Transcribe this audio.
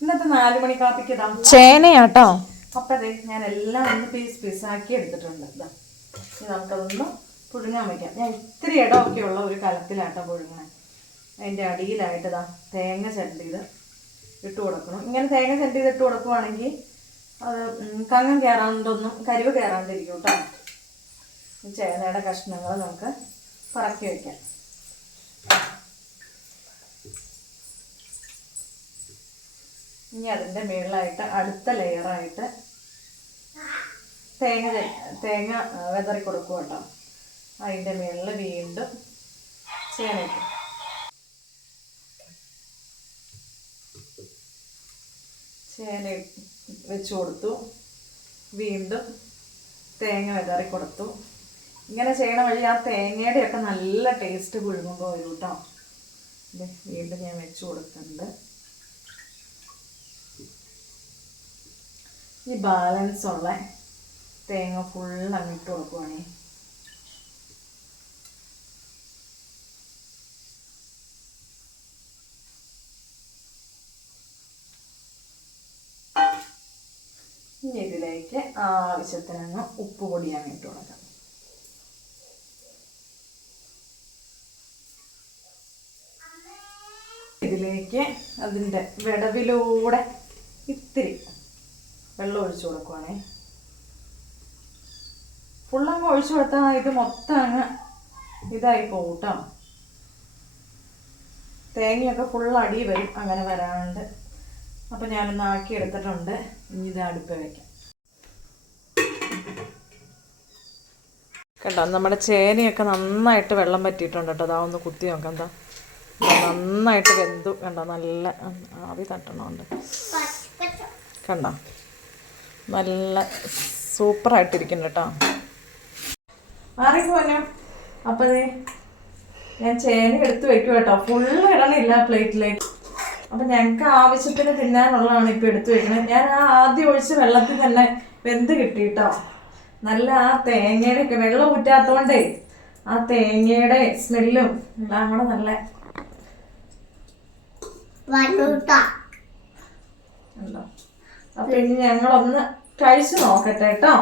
ഇന്നത്തെ നാല് മണി കാപ്പിക്ക് ഇതാ ചേനയാട്ടോ? അപ്പൊ അതെ ഞാൻ എല്ലാം ഒന്ന് പീസ് പീസാക്കി എടുത്തിട്ടുണ്ട്. ഇതാ. ഇനി നമുക്കതൊന്ന് പുഴുങ്ങാൻ വെക്കാം. ഞാൻ ഇത്തിരി ഇടമൊക്കെ ഉള്ള ഒരു കലത്തിലാട്ടോ പുഴുങ്ങണേ അതിന്റെ അടിയിലായിട്ട് ഇതാ തേങ്ങ ചരണ്ടിയത് ഇട്ട് കൊടുക്കണം. ഇങ്ങനെ തേങ്ങ ചരണ്ടിയത് ഇട്ട് കൊടുക്കുവാണെങ്കിൽ അത് കങ്ങം കയറാണ്ടൊന്നും കരിവ് കയറാണ്ടിരിക്കും കേട്ടോ. ചേനയുടെ കഷ്ണങ്ങൾ നമുക്ക് പറക്കി വയ്ക്കാം ഇനി അതിന്റെ മുകളിലായിട്ട് അടുത്ത ലെയറായിട്ട് തേങ്ങ തേങ്ങ വെതറി കൊടുക്കും കേട്ടോ. അതിന്റെ മുകളിൽ വീണ്ടും ചേനയ്ക്കും ചേന വെച്ച് കൊടുത്തു. വീണ്ടും തേങ്ങ വിതറി കൊടുത്തു. ഇങ്ങനെ ചെയ്യണ വഴി ആ തേങ്ങയുടെ ഒക്കെ നല്ല ടേസ്റ്റ് കുഴുങ്ങുമ്പോൾ വരും കേട്ടോ. വീണ്ടും ഞാൻ വെച്ച് കൊടുക്കുന്നുണ്ട്. ഈ ബാലൻസ് ഉള്ള തേങ്ങ ഫുൾ അങ്ങിട്ട് കൊടുക്കുവാണേ ഇനി ഇതിലേക്ക് ആവശ്യത്തിനങ്ങ് ഉപ്പ് പൊടി ഞാൻ കൊടുക്കാം. ഇതിലേക്ക് അതിന്റെ വിടവിലൂടെ ഇത്തിരി വെള്ളം ഒഴിച്ചു കൊടുക്കുവാണേ. ഫുള്ളങ്ങ് ഒഴിച്ചു കൊടുത്താൽ ഇത് മൊത്തം അങ്ങ് ഇതായി പോകും തേങ്ങയൊക്കെ ഫുൾ അടി വരും. അങ്ങനെ വരാണ്ട് അപ്പം ഞാനൊന്ന് ആക്കി എടുത്തിട്ടുണ്ട്. ഇനി ഇത് അടുപ്പ് വയ്ക്കാം കേട്ടോ നമ്മുടെ ചേനയൊക്കെ നന്നായിട്ട് വെള്ളം പറ്റിയിട്ടുണ്ട് കേട്ടോ. അതാ ഒന്ന് കുത്തി നോക്കാം. എന്താ നന്നായിട്ട് വെന്തു. കണ്ടോ നല്ല ആവി തട്ടണമുണ്ട്. കണ്ടോ? നല്ല സൂപ്പറായിട്ടിരിക്കുന്നു കേട്ടോ. മാറിപ്പോനോ അപ്പം ദേ ഞാൻ ചേന എടുത്ത് വെക്കും കേട്ടോ. ഫുള്ള് ഇടണില്ല പ്ലേറ്റിലേക്ക്. അപ്പം ഞങ്ങൾക്ക് ആവശ്യത്തിന് തിന്നാനുള്ളതാണ് ഇപ്പൊ എടുത്ത് വെക്കണത് ഞാൻ ആ ആദ്യം ഒഴിച്ച് വെള്ളത്തിൽ തന്നെ വെന്ത് കിട്ടി കേട്ടോ. നല്ല ആ തേങ്ങയുടെ ഒക്കെ വെള്ളം ഊറ്റാത്തോണ്ടേ ആ തേങ്ങയുടെ സ്മെല്ലും എല്ലാം കൂടെ നല്ല ഉണ്ടോ? അപ്പം ഇനി ഞങ്ങളൊന്ന് കഴിച്ചു നോക്കട്ടെ കേട്ടോ